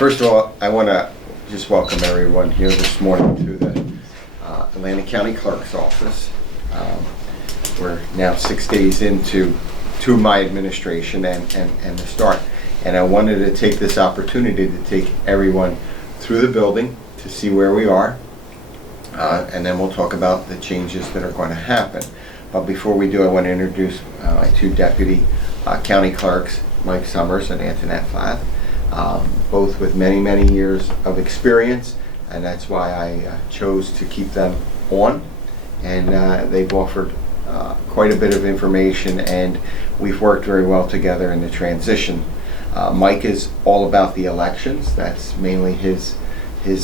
First of all, I want to just welcome everyone here this morning to the Atlantic County Clerk's office. We're now 6 days into my administration and the start. And I wanted to take this opportunity to take everyone through the building to see where we are. And then we'll talk about the changes that are going to happen. But before we do, I want to introduce my two deputy county clerks, Mike Summers and Antoinette Flath, both with many, many years of experience, and that's why I chose to keep them on. And they've offered quite a bit of information, and we've worked very well together in the transition. Mike is all about the elections. That's mainly his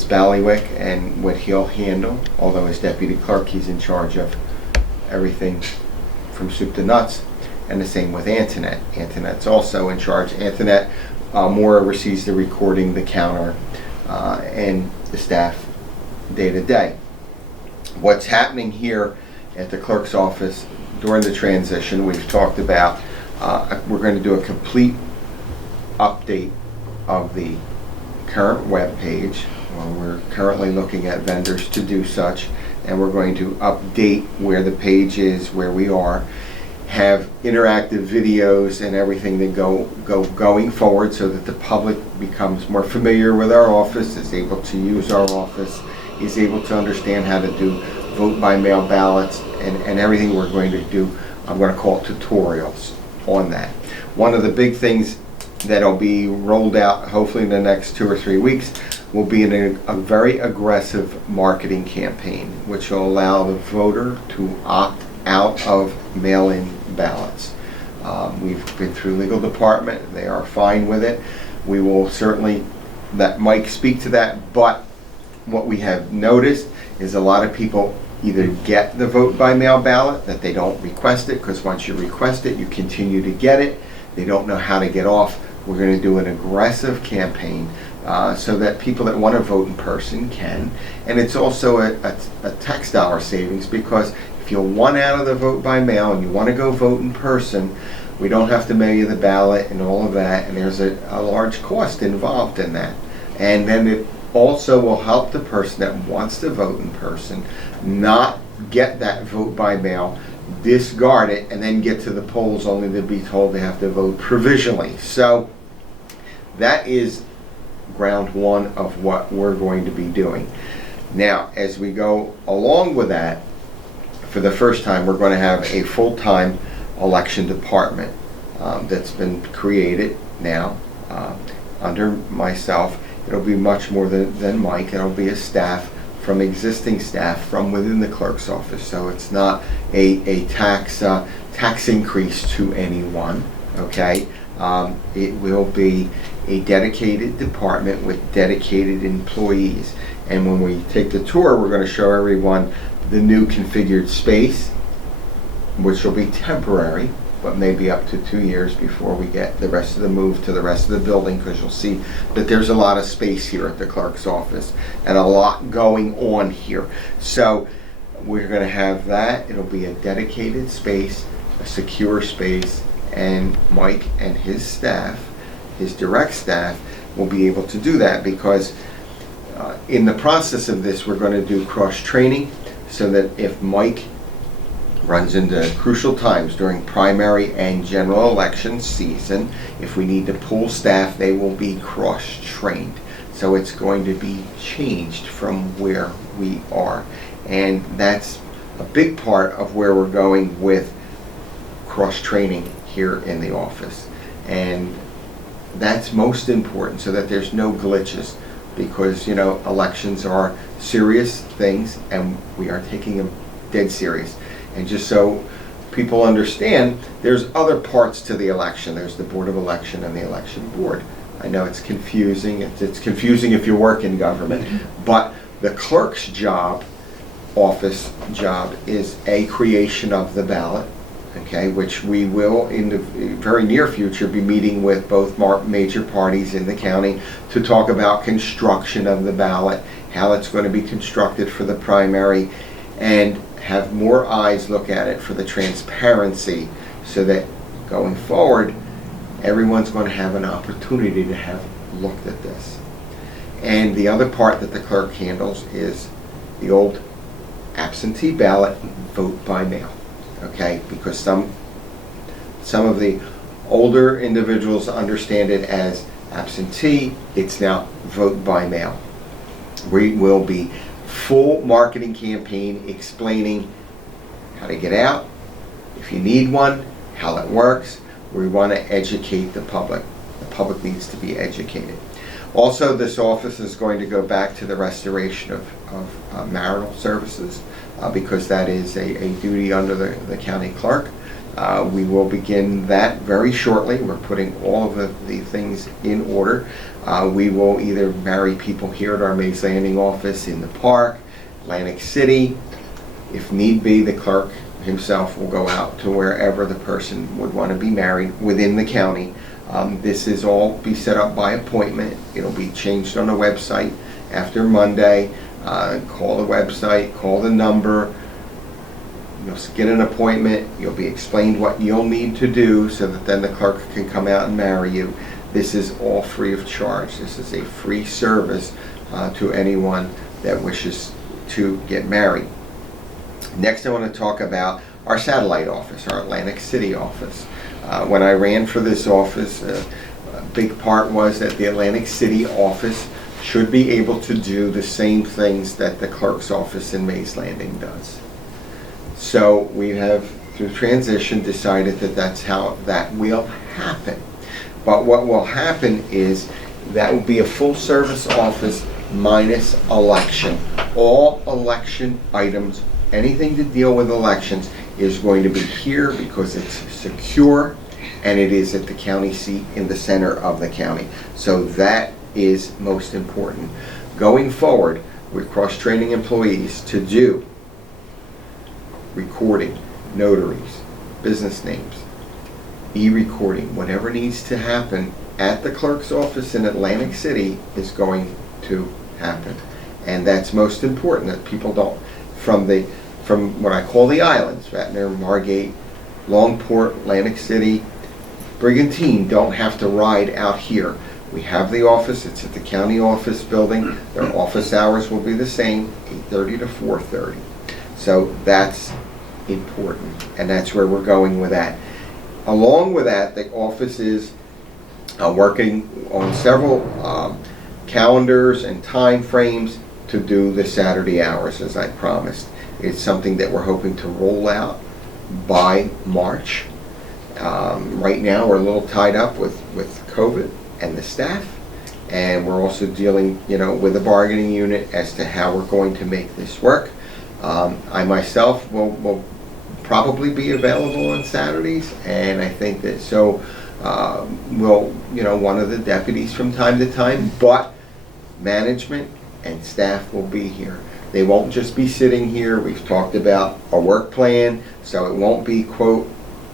bailiwick and what he'll handle. Although as deputy clerk, he's in charge of everything from soup to nuts. And the same with Antoinette. Antoinette's also in charge. Antoinette more oversees the recording, the counter, and the staff day to day. What's happening here at the clerk's office during the transition, we've talked about, we're going to do a complete update of the current web page. We're currently looking at vendors to do such, and we're going to update where the page is, where we are, have interactive videos and everything that going forward, so that the public becomes more familiar with our office, is able to use our office, is able to understand how to do vote by mail ballots and everything we're going to do. I'm going to call it tutorials on that. One of the big things that'll be rolled out hopefully in the next 2 or 3 weeks will be a very aggressive marketing campaign, which will allow the voter to opt out of mail-in ballots. We've been through legal department. They are fine with it. We will certainly let Mike speak to that, but what we have noticed is a lot of people either get the vote by mail ballot, that they don't request it, because once you request it, you continue to get it. They don't know how to get off. We're going to do an aggressive campaign so that people that want to vote in person can. And it's also a tax dollar savings, because if you want out of the vote by mail and you want to go vote in person, we don't have to mail you the ballot and all of that, and there's a large cost involved in that. And then it also will help the person that wants to vote in person not get that vote by mail, discard it, and then get to the polls only to be told they have to vote provisionally. So that is ground one of what we're going to be doing. Now, as we go along with that, for the first time, we're going to have a full-time election department that's been created now under myself. It'll be much more than Mike. It'll be a staff from existing staff from within the clerk's office. So it's not a tax increase to anyone. Okay, it will be a dedicated department with dedicated employees. And when we take the tour, we're going to show everyone the new configured space, which will be temporary, but maybe up to 2 years before we get the rest of the move to the rest of the building, because you'll see that there's a lot of space here at the clerk's office and a lot going on here. So we're going to have that. It'll be a dedicated space, a secure space, and Mike and his staff, his direct staff, will be able to do that, because in the process of this, we're going to do cross-training, so that if Mike runs into crucial times during primary and general election season, if we need to pull staff, they will be cross-trained. So it's going to be changed from where we are. And that's a big part of where we're going with cross-training here in the office. And that's most important, so that there's no glitches, because, you know, elections are serious things and we are taking them dead serious. And just so people understand, there's other parts to the election. There's the Board of Election and the Election Board. I know it's confusing. It's confusing if you work in government, but the clerk's job, office job, is a creation of the ballot, okay, which we will in the very near future be meeting with both major parties in the county to talk about construction of the ballot, how it's going to be constructed for the primary, and have more eyes look at it for the transparency, so that going forward, everyone's going to have an opportunity to have looked at this. And the other part that the clerk handles is the old absentee ballot, vote by mail. Okay, because some of the older individuals understand it as absentee. It's now vote by mail. We will be full marketing campaign explaining how to get out, if you need one, how that works. We want to educate the public. The public needs to be educated. Also, this office is going to go back to the restoration of marital services because that is a duty under the county clerk. We will begin that very shortly. We're putting all of the things in order. We will either marry people here at our Mays Landing office, in the park, Atlantic City. If need be, the clerk himself will go out to wherever the person would want to be married within the county. This is all be set up by appointment. It'll be changed on the website after Monday. Call the website, call the number. You'll get an appointment. You'll be explained what you'll need to do so that then the clerk can come out and marry you. This is all free of charge. This is a free service to anyone that wishes to get married. Next, I want to talk about our satellite office, our Atlantic City office. When I ran for this office, a big part was that the Atlantic City office should be able to do the same things that the clerk's office in Mays Landing does. So we have, through transition, decided that that's how that will happen. But what will happen is that will be a full-service office minus election. All election items, anything to deal with elections, is going to be here because it's secure and it is at the county seat in the center of the county. So that is most important. Going forward, with cross-training employees to do recording, notaries, business names, e-recording, whatever needs to happen at the clerk's office in Atlantic City is going to happen. And that's most important, that people don't, from what I call the islands, Ventnor, Margate, Longport, Atlantic City, Brigantine, don't have to ride out here. We have the office, it's at the county office building. Their office hours will be the same, 8:30 to 4:30. So that's important, and that's where we're going with that. Along with that, the office is working on several calendars and time frames to do the Saturday hours, as I promised. It's something that we're hoping to roll out by March. Right now, we're a little tied up with COVID and the staff, and we're also dealing, with the bargaining unit as to how we're going to make this work. I myself will probably be available on Saturdays, and I think that will one of the deputies from time to time, but management and staff will be here. They won't just be sitting here. We've talked about a work plan, so it won't be, quote,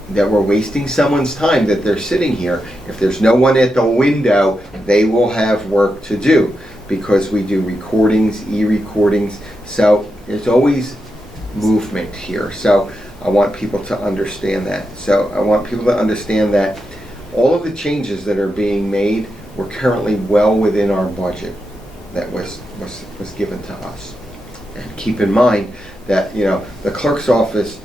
that we're wasting someone's time that they're sitting here. If there's no one at the window, they will have work to do because we do recordings, e-recordings, so there's always movement here. So I want people to understand that. So I want people to understand that all of the changes that are being made, we're currently well within our budget that was given to us. And keep in mind that the clerk's office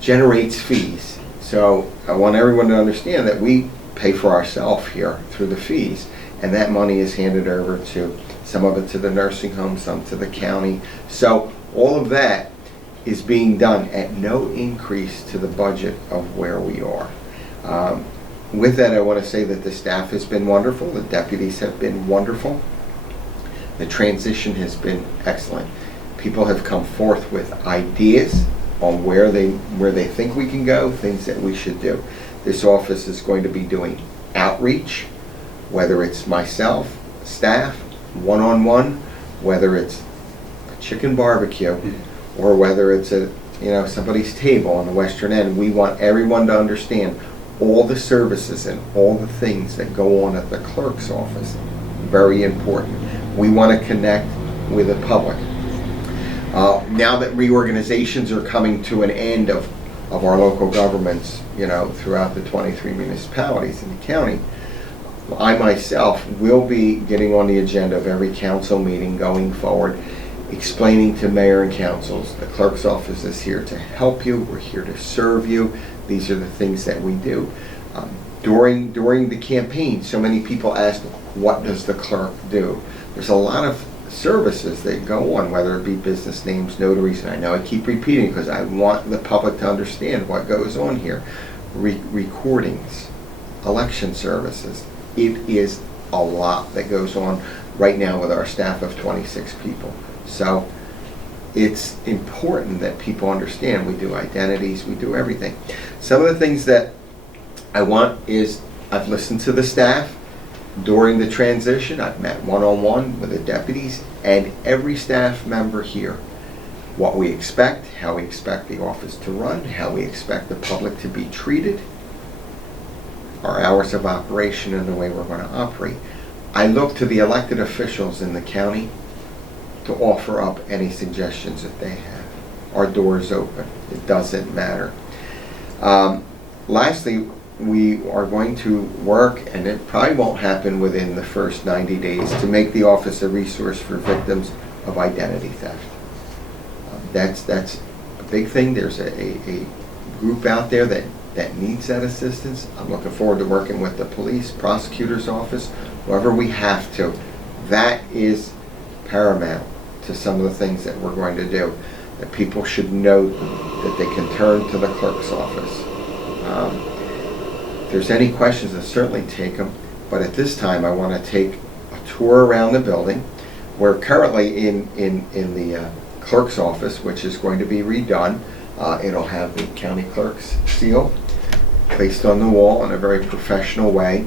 generates fees. So I want everyone to understand that we pay for ourselves here through the fees, and that money is handed over to some of it to the nursing home, some to the county. So all of that is being done at no increase to the budget of where we are. With that, I want to say that the staff has been wonderful. The deputies have been wonderful. The transition has been excellent. People have come forth with ideas on where they think we can go, things that we should do. This office is going to be doing outreach, whether it's myself, staff, one-on-one, whether it's a chicken barbecue, or whether it's somebody's table on the western end. We want everyone to understand all the services and all the things that go on at the clerk's office. Very important. We want to connect with the public. Now that reorganizations are coming to an end of our local governments, throughout the 23 municipalities in the county, I myself will be getting on the agenda of every council meeting going forward, explaining to mayor and councils, the clerk's office is here to help you, we're here to serve you, these are the things that we do. During the campaign, so many people asked, what does the clerk do? There's a lot of services that go on, whether it be business names, notaries, and I know I keep repeating because I want the public to understand what goes on here. Recordings, election services. It is a lot that goes on right now with our staff of 26 people. So it's important that people understand we do identities, we do everything. Some of the things that I want is, I've listened to the staff during the transition. I've met one-on-one with the deputies and every staff member here. What we expect, how we expect the office to run, how we expect the public to be treated, our hours of operation and the way we're going to operate. I look to the elected officials in the county to offer up any suggestions that they have. Our door is open. It doesn't matter. Lastly, we are going to work, and it probably won't happen within the first 90 days, to make the office a resource for victims of identity theft. That's a big thing. There's a group out there that needs that assistance. I'm looking forward to working with the police, prosecutor's office, whoever we have to. That is paramount to some of the things that we're going to do. That people should know that they can turn to the clerk's office. If there's any questions, I'll certainly take them. But at this time, I want to take a tour around the building. We're currently in the clerk's office, which is going to be redone. It'll have the county clerk's seal placed on the wall in a very professional way.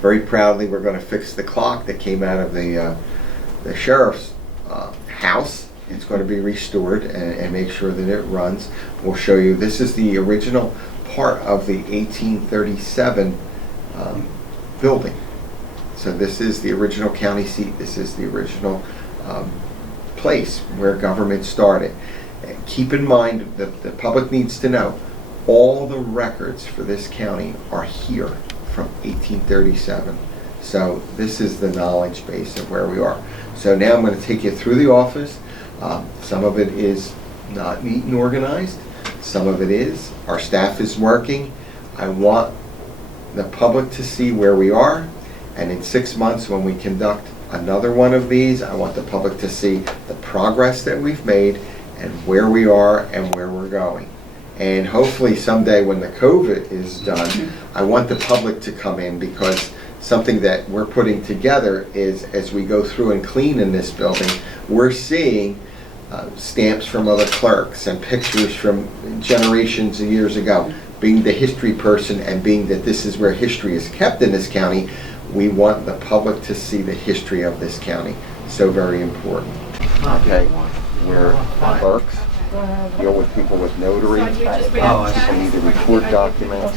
Very proudly, we're going to fix the clock that came out of the sheriff's house. It's going to be restored and make sure that it runs. We'll show you, this is the original part of the 1837 building. So this is the original county seat. This is the original place where government started. And keep in mind that the public needs to know all the records for this county are here from 1837. So this is the knowledge base of where we are. So now I'm going to take you through the office. Some of it is not neat and organized. Some of it is. Our staff is working. I want the public to see where we are. And in 6 months, when we conduct another one of these, I want the public to see the progress that we've made and where we are and where we're going. And hopefully someday when the COVID is done, I want the public to come in, because something that we're putting together is, as we go through and clean in this building, we're seeing stamps from other clerks and pictures from generations of years ago. Being the history person and being that this is where history is kept in this county, we want the public to see the history of this county. So very important. Okay, we're clerks, deal with people with notary, people need to record documents,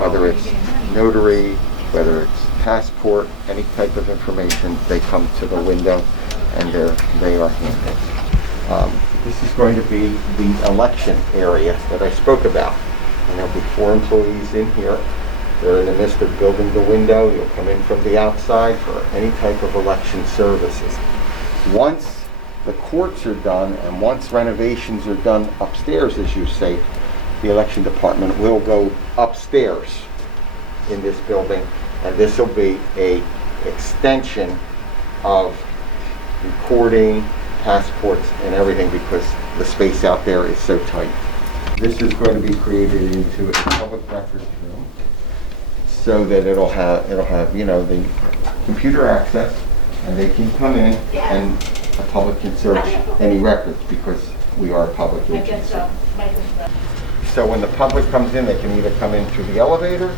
whether it's notary, whether it's passport, any type of information, they come to the window and they are handled. This is going to be the election area that I spoke about. And there'll be 4 employees in here. They're in the midst of building the window. You'll come in from the outside for any type of election services. Once the courts are done and once renovations are done upstairs, as you say, the election department will go upstairs in this building, and this will be a extension of recording, passports, and everything, because the space out there is so tight. This is going to be created into a public records room, so that it'll have the computer access, and they can come in and the public can search any records, because we are a public agency. So when the public comes in, they can either come in through the elevator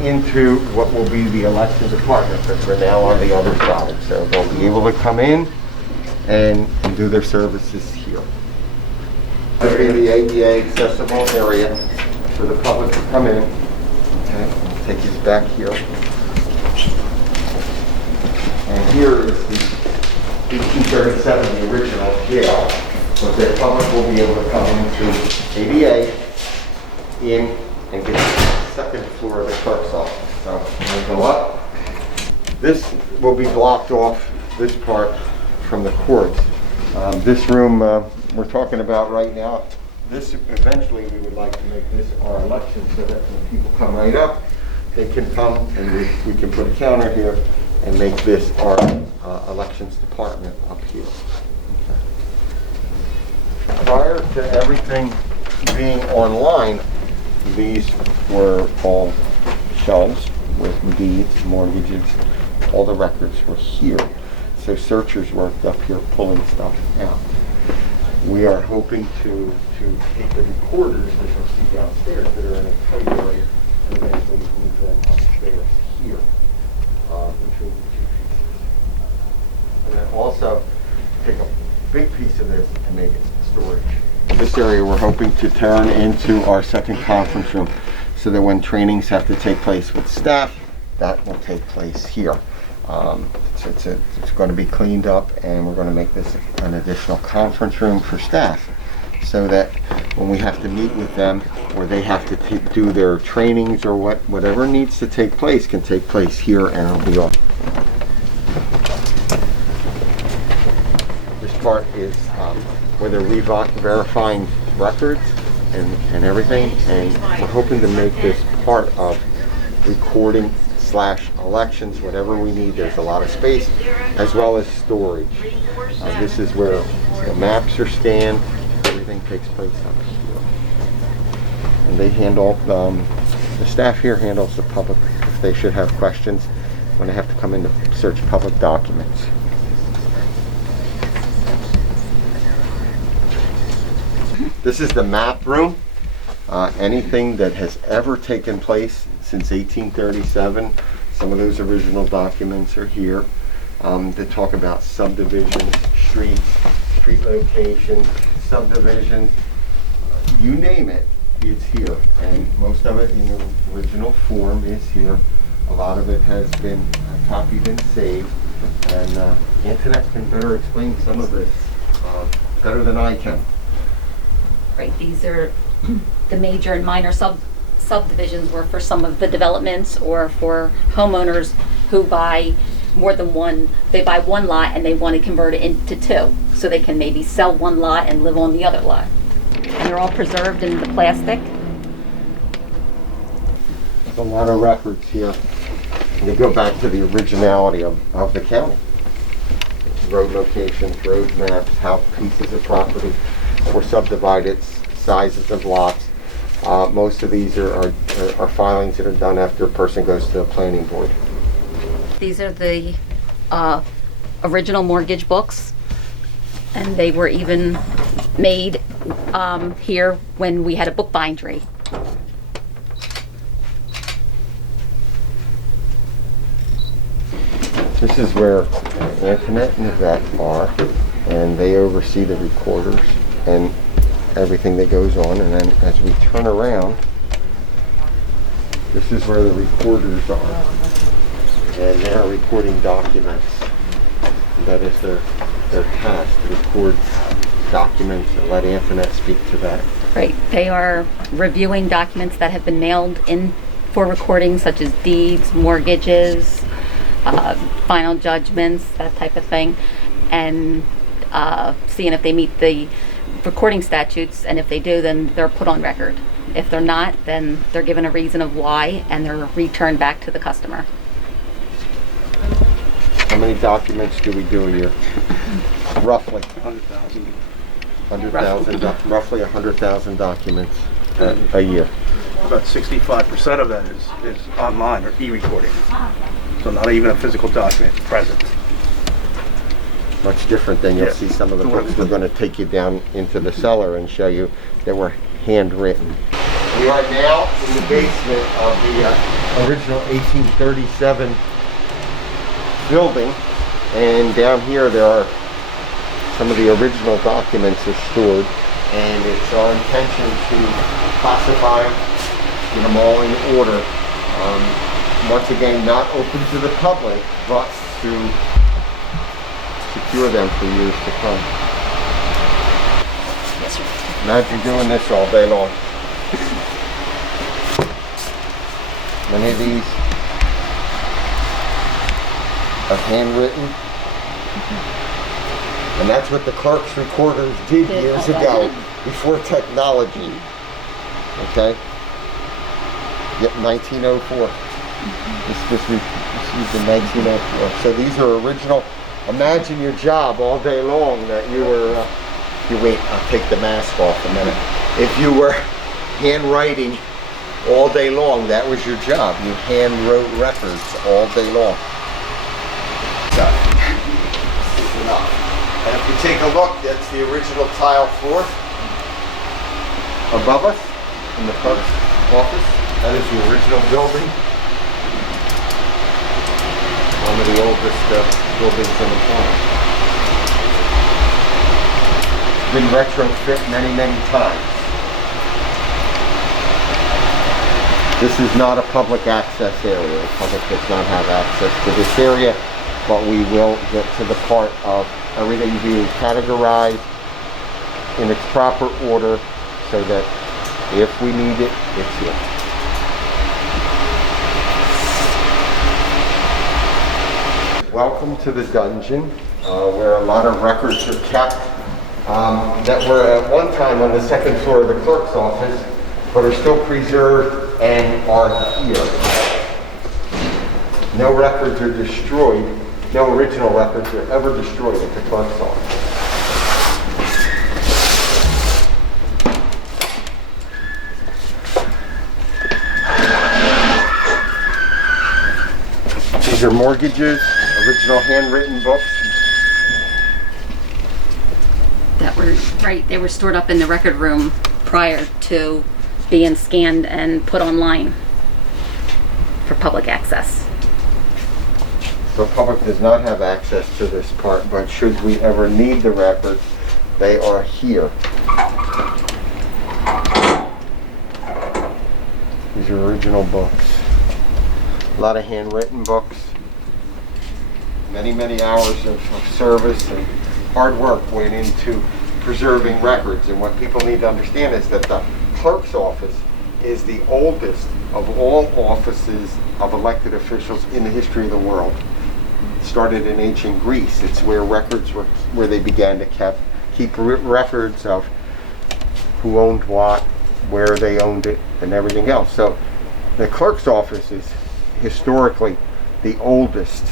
into what will be the election department, because we're now on the other side. So they'll be able to come in and do their services here. It'll be the ADA accessible area for the public to come in. Okay, I'll take you back here. And here is the 1837, the original jail. So the public will be able to come in through ADA in and get to the 2nd floor of the clerk's office. So we'll go up. This will be blocked off, this part, from the court. This room we're talking about right now, this eventually we would like to make this our election so that when people come right up, they can come and we can put a counter here and make this our elections department up here. Okay. Prior to everything being online, these were all shelves with deeds, mortgages, all the records were here. So searchers worked up here pulling stuff out. We are hoping to take the recorders that you'll see downstairs that are in a tight area and eventually move them upstairs here between the two pieces. And then also take a big piece of this and make it storage. This area we're hoping to turn into our second conference room so that when trainings have to take place with staff, that will take place here. It's going to be cleaned up and we're going to make this an additional conference room for staff so that when we have to meet with them or they have to do their trainings or whatever needs to take place can take place here and it'll be off. This part is where they're verifying records and everything, and we're hoping to make this part of recording / elections, whatever we need. There's a lot of space as well as storage. This is where the maps are scanned, everything takes place up here. And they handle, the staff here handles the public, if they should have questions when they have to come in to search public documents. This is the map room. Anything that has ever taken place since 1837, some of those original documents are here that talk about subdivisions, street locations, subdivisions, you name it, it's here. And most of it in the original form is here. A lot of it has been copied and saved. And Internet can better explain some of this better than I can. Right, these are the major and minor subdivisions were for some of the developments or for homeowners who buy more than one. They buy one lot and they want to convert it into two, so they can maybe sell one lot and live on the other lot. And they're all preserved in the plastic. There's a lot of records here. And they go back to the originality of the county. Road locations, road maps, how pieces of property were subdivided, sizes of lots. Most of these are filings that are done after a person goes to the planning board. These are the original mortgage books, and they were even made here when we had a book bindery. This is where Antoinette and Yvette are, and they oversee the recorders and everything that goes on. And then as we turn around, this is where the recorders are, and they are recording documents. That is their task, to record documents and let Antoinette speak to that. Right, they are reviewing documents that have been mailed in for recording, such as deeds, mortgages, final judgments, that type of thing, and seeing if they meet the recording statutes, and if they do, then they're put on record. If they're not, then they're given a reason of why, and they're returned back to the customer. How many documents do we do a year? Roughly. 100,000. 100,000, roughly 100,000 documents a year. About 65% of that is online or e-recording. So not even a physical document present. Much different than you'll Yeah. see some of the books. We're going to take you down into the cellar and show you that were handwritten. We are now in the basement of the original 1837 building, and down here there are some of the original documents are stored, and it's our intention to classify them, get them all in order. Once again, not open to the public, but to secure them for years to come. Yes, sir. Imagine doing this all day long. Many of these of handwritten. And that's what the clerk's recorders did years ago, before technology. Okay? Yep, 1904. This was received in 1904. So these are original. Imagine your job all day long that you were, wait, I'll take the mask off a minute. If you were handwriting all day long, that was your job. You hand wrote records all day long. So, it's enough. And if you take a look, that's the original tile floor above us in the clerk's office. That is the original building. One of the oldest buildings in the town. It's been retrofit many, many times. This is not a public access area. The public does not have access to this area, but we will get to the part of everything being categorized in its proper order so that if we need it, it's here. Welcome to the dungeon, where a lot of records are kept that were at one time on the second floor of the clerk's office, but are still preserved and are here. No records are destroyed. No original records are ever destroyed at the clerk's office. These are mortgages, original handwritten books. That were, right, they were stored up in the record room prior to being scanned and put online for public access. The public does not have access to this part, but should we ever need the records, they are here. These are original books. A lot of handwritten books. Many, many hours of service and hard work went into preserving records. And what people need to understand is that the clerk's office is the oldest of all offices of elected officials in the history of the world. It started in ancient Greece. It's where records were, where they began to keep records of who owned what, where they owned it, and everything else. So the clerk's office is historically the oldest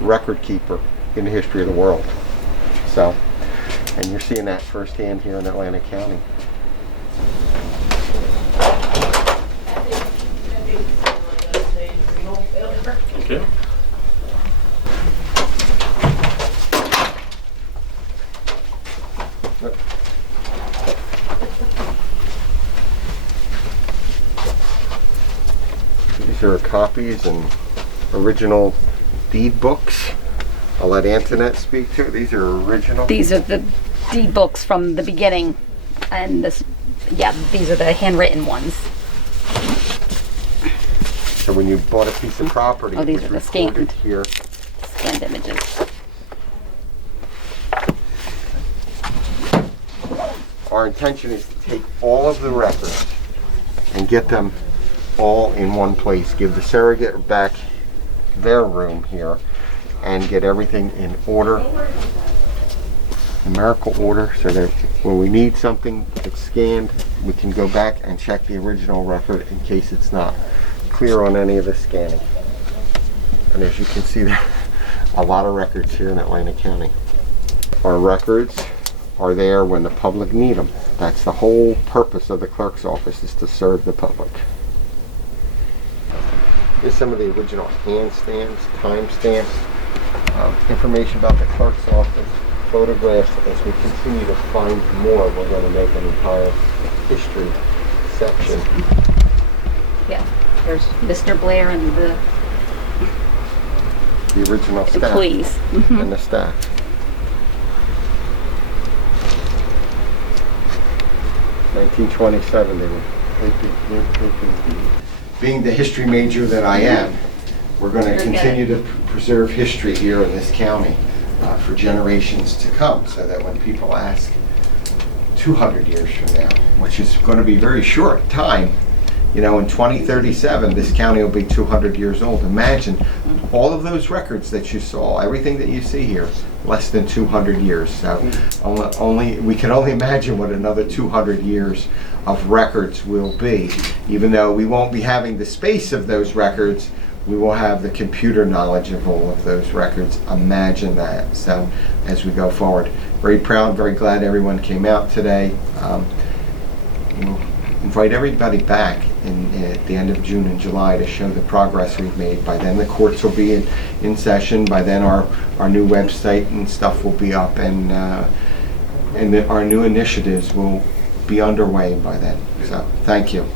record keeper in the history of the world. So, and you're seeing that firsthand here in Atlantic County. Okay. These are copies and original deed books. I'll let Antoinette speak to it. These are original. These are the deed books from the beginning, and this, yeah, these are the handwritten ones. So when you bought a piece of property, Oh, these it are the was recorded scanned. here. Scanned images. Our intention is to take all of the records and get them all in one place. Give the surrogate back their room here and get everything in order, numerical order, so that when we need something, it's scanned, we can go back and check the original record in case it's not clear on any of the scanning. And as you can see, there are a lot of records here in Atlantic County. Our records are there when the public need them. That's the whole purpose of the clerk's office, is to serve the public. Here's some of the original handstands, timestamps, information about the clerk's office, photographs. As we continue to find more, we're going to make an entire history section. Yeah, there's Mr. Blair and the The original staff employees. and the staff. (1927) they were taking. Being the history major that I am, we're going to continue to preserve history here in this county for generations to come, so that when people ask 200 years from now, which is going to be very short time, You know, in 2037, this county will be 200 years old. Imagine all of those records that you saw, everything that you see here, less than 200 years. So we can only imagine what another 200 years of records will be. Even though we won't be having the space of those records, we will have the computer knowledge of all of those records. Imagine that. So as we go forward, very proud, very glad everyone came out today. We'll invite everybody back at the end of June and July to show the progress we've made. By then the courts will be in session. By then our new website and stuff will be up, and our new initiatives will be underway by then. So thank you.